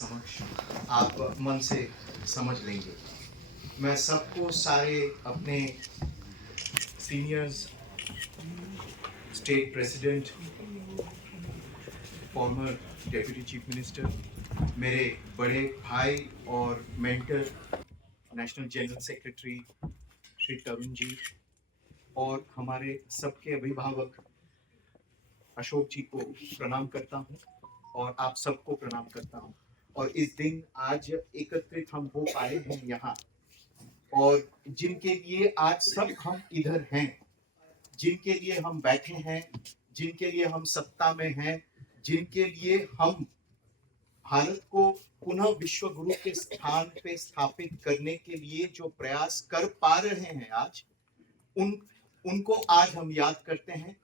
समक्ष आप मन से समझ लेंगे। मैं सबको सारे अपने seniors, state president, former deputy chief minister, मेरे बड़े भाई और mentor national general secretary Shri Tarun ji और हमारे सबके अभिभावक अशोक जी को प्रणाम करता हूँ और आप सबको प्रणाम करता हूँ। और इस दिन आज एकत्रित हम हो पाए हैं यहाँ, और जिनके लिए आज सब हम इधर हैं, जिनके लिए हम बैठे हैं, जिनके लिए हम सत्ता में हैं, जिनके लिए हम भारत को पुनः विश्व गुरु के स्थान पे स्थापित करने के लिए जो प्रयास कर पा रहे हैं आज, उनको आज हम याद करते हैं,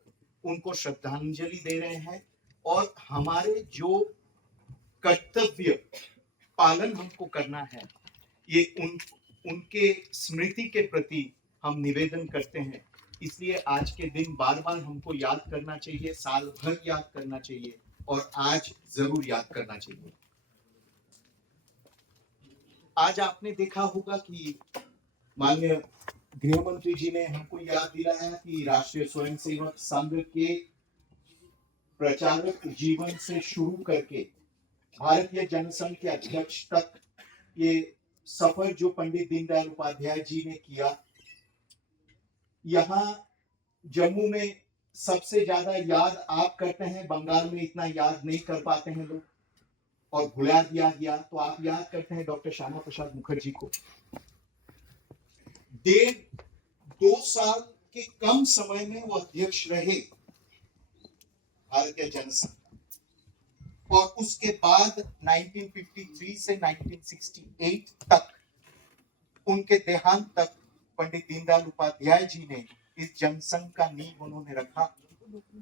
उनको श्रद्धांजलि दे रहे हैं। और हमारे जो कर्तव्य पालन हमको करना है, ये उनके स्मृति के प्रति हम निवेदन करते हैं। इसलिए आज के दिन बार बार हमको याद करना चाहिए, साल भर याद करना चाहिए और आज जरूर याद करना चाहिए। आज आपने देखा होगा कि माननीय गृह मंत्री जी ने हमको याद दिलाया कि राष्ट्रीय स्वयंसेवक संघ के प्रचारक जीवन से शुरू करके भारतीय जनसंघ के अध्यक्ष तक ये सफर जो पंडित दीनदयाल उपाध्याय जी ने किया, यहाँ जम्मू में सबसे ज्यादा याद आप करते हैं, बंगाल में इतना याद नहीं कर पाते हैं लोग और भुला दिया गया, तो आप याद करते हैं डॉक्टर श्यामा प्रसाद मुखर्जी को। 1.5-2 साल के कम समय में वो अध्यक्ष रहे भारतीय जनसंघ, और उसके बाद 1953 से 1968 तक, उनके देहांत तक पंडित दीनदयाल उपाध्याय जी ने इस जनसंघ का नींव उन्होंने रखा,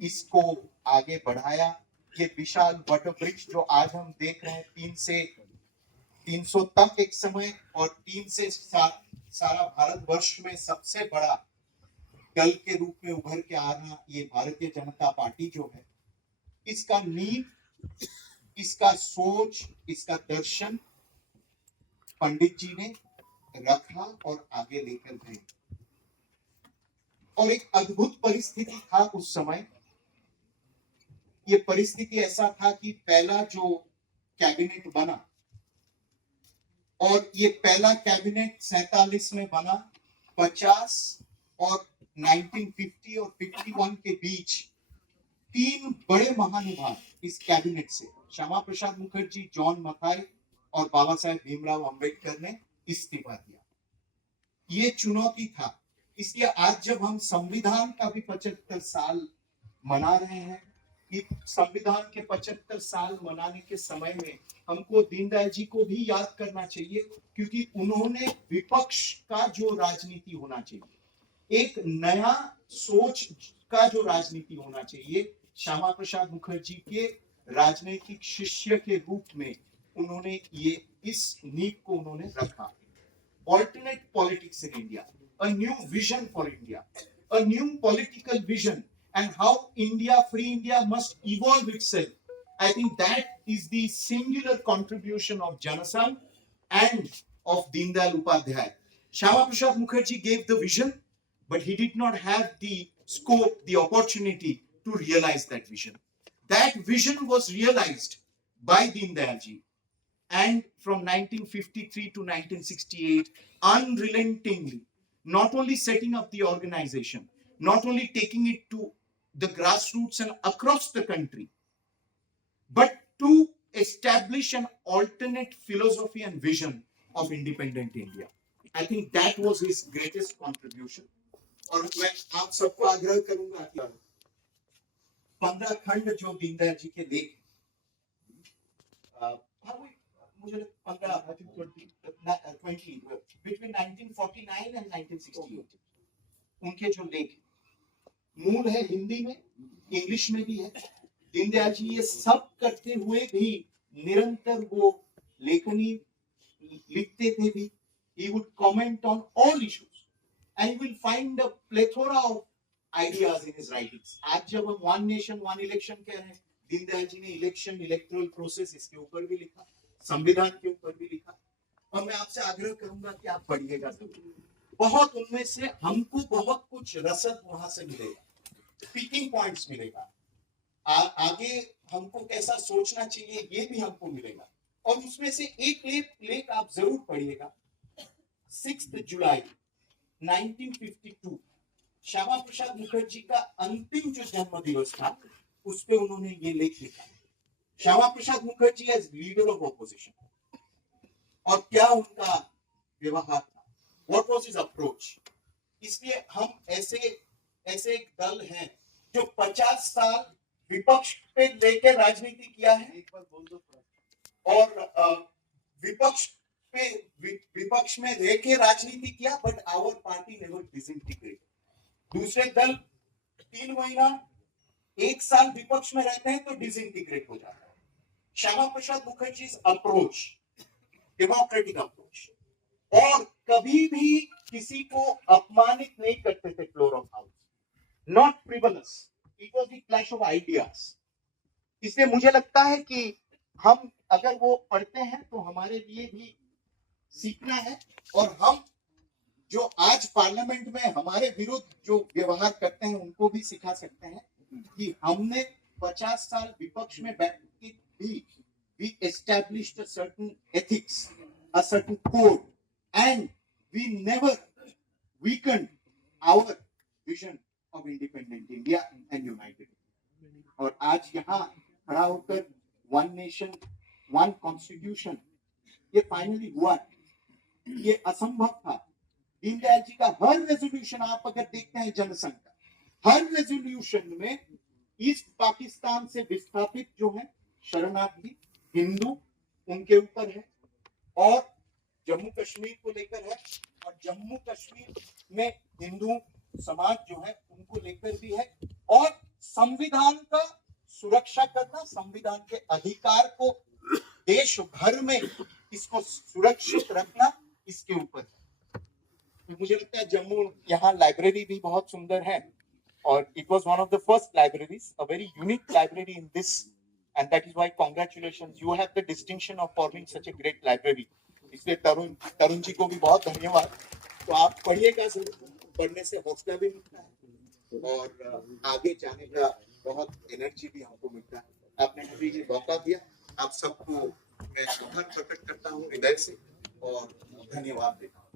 इसको आगे बढ़ाया। ये विशाल वट वृक्ष जो आज हम देख रहे हैं, 3 से 300 तक एक समय और 3 से सारा भारतवर्ष में सबसे बड़ा दल के रूप में उभर के आ रहा ये भारतीय जनता पार्टी जो है, इसका नींव, इसका सोच, इसका दर्शन पंडित जी ने रखा और आगे लेकर गए। और एक अद्भुत परिस्थिति था उस समय। ये परिस्थिति ऐसा था कि पहला जो कैबिनेट बना, और ये पहला कैबिनेट 47 में बना, 50 और 1950 और 51 के बीच 3 बड़े महानुभाव इस कैबिनेट से, श्यामा प्रसाद मुखर्जी, जॉन मथाई और बाबा साहेब भीमराव अंबेडकर ने इस्तीफा दिया। ये चुनौती था। इसलिए आज जब हम संविधान का भी 75 साल मना रहे हैं, संविधान के 75 साल मनाने के समय में हमको दीनदयाल जी को भी याद करना चाहिए, क्योंकि उन्होंने विपक्ष का जो राजनीति होना चाहिए, एक नया सोच का जो राजनीति होना चाहिए, श्यामा प्रसाद मुखर्जी के राजनीतिक शिष्य के रूप में उन्होंने ये इस नींव को उन्होंने रखा। Alternate politics in India, a new vision for India, a new political vision, and how India, free India, must evolve itself. I think that is the singular contribution of Janasangh and of Deendayal Upadhyay. Shyama Prasad Mukherjee gave the vision, but he did not have the scope, the opportunity to realize that vision. That vision was realized by Deendayal ji. And from 1953 to 1968, unrelentingly, not only setting up the organization, not only taking it to the grassroots and across the country, but to establish an alternate philosophy and vision of independent India. I think that was his greatest contribution. और मैं आप सबको आग्रह करूंगा कि 15 खंड जो दीनदयाल जी के लेख, मुझे 15 I think 20 between 1949 and 1968 उनके जो लेख मूल है, हिंदी में, इंग्लिश में भी है। दीनदयाल जी ये सब करते हुए भी निरंतर वो लेखनी लिखते थे भी। He would comment on all issues and you will find a plethora of ideas in his writings. आज जब हम one nation one election कह रहे हैं, दीनदयाल जी ने इलेक्शन, इलेक्टोरल प्रोसेस, इसके ऊपर भी लिखा। संविधान के ऊपर भी लिखा, और मैं आपसे आग्रह करूंगा कि आप पढ़िएगा जरूर। बहुत उनमें से हमको बहुत कुछ रसद वहां से मिलेगा, स्पीकिंग पॉइंट्स मिलेगा, आगे हमको कैसा सोचना चाहिए ये भी हमको मिलेगा। और उसमें से एक लेख आप जरूर पढ़िएगा, 6 जुलाई 1952 श्यामा प्रसाद मुखर्जी का अंतिम जो जन्म दिवस था उस पे उन्होंने ये लेख लिखा, Shyama Prasad Mukherjee as leader of opposition, और क्या उनका व्यवहार था, व्हाट वाज हिज अप्रोच। इसलिए हम ऐसे एक दल हैं जो 50 साल विपक्ष पे लेकर राजनीति किया है, एक बार बोल दो, और विपक्ष में रह के राजनीति किया, but our party never disintegrated. दूसरे दल 3 महीना 1 साल विपक्ष में रहते हैं तो डिसइंटीग्रेट हो जाता है। Shyama Prasad Mukherjee approach democratic approach, और कभी भी किसी को अपमानित नहीं करते थे floor of house, not frivolous, it was the clash of ideas. इसलिए मुझे लगता है कि हम अगर वो पढ़ते हैं तो हमारे लिए भी सीखना है, और हम जो आज पार्लियामेंट में हमारे विरुद्ध जो व्यवहार करते हैं उनको भी सिखा सकते हैं कि हमने 50 साल विपक्ष में बैठ के भी we established a certain ethics, a certain code, and we never weakened our vision of independent India and united. और आज यहाँ खड़ा होकर वन नेशन वन कॉन्स्टिट्यूशन ये फाइनली हुआ, ये असंभव था। दीनदयाल जी का हर रेजोल्यूशन आप अगर देखते हैं जनसंघ का, हर रेजोल्यूशन में ईस्ट पाकिस्तान से विस्थापित जो है शरणार्थी हिंदू उनके ऊपर है, और जम्मू कश्मीर को लेकर है, और जम्मू कश्मीर में हिंदू समाज जो है उनको लेकर भी है, और संविधान का सुरक्षा करना, संविधान के अधिकार को देश भर में इसको सुरक्षित रखना इसके ऊपर है। तो मुझे लगता है जम्मू यहाँ लाइब्रेरी भी बहुत सुंदर है, और it was one of the first libraries, a very unique library in this, and that is why congratulations, you have the distinction of forming such a great library. इसलिए तरुण जी को भी बहुत धन्यवाद। तो आप पढ़िएगा जरूर, पढ़ने से हौसला भी मिलता है और आगे जाने का बहुत एनर्जी भी हमको मिलता है। आपने मुझे ये मौका दिया, आप सबको मैं आभार प्रकट करता हूँ हृदय से और धन्यवाद देता हूँ।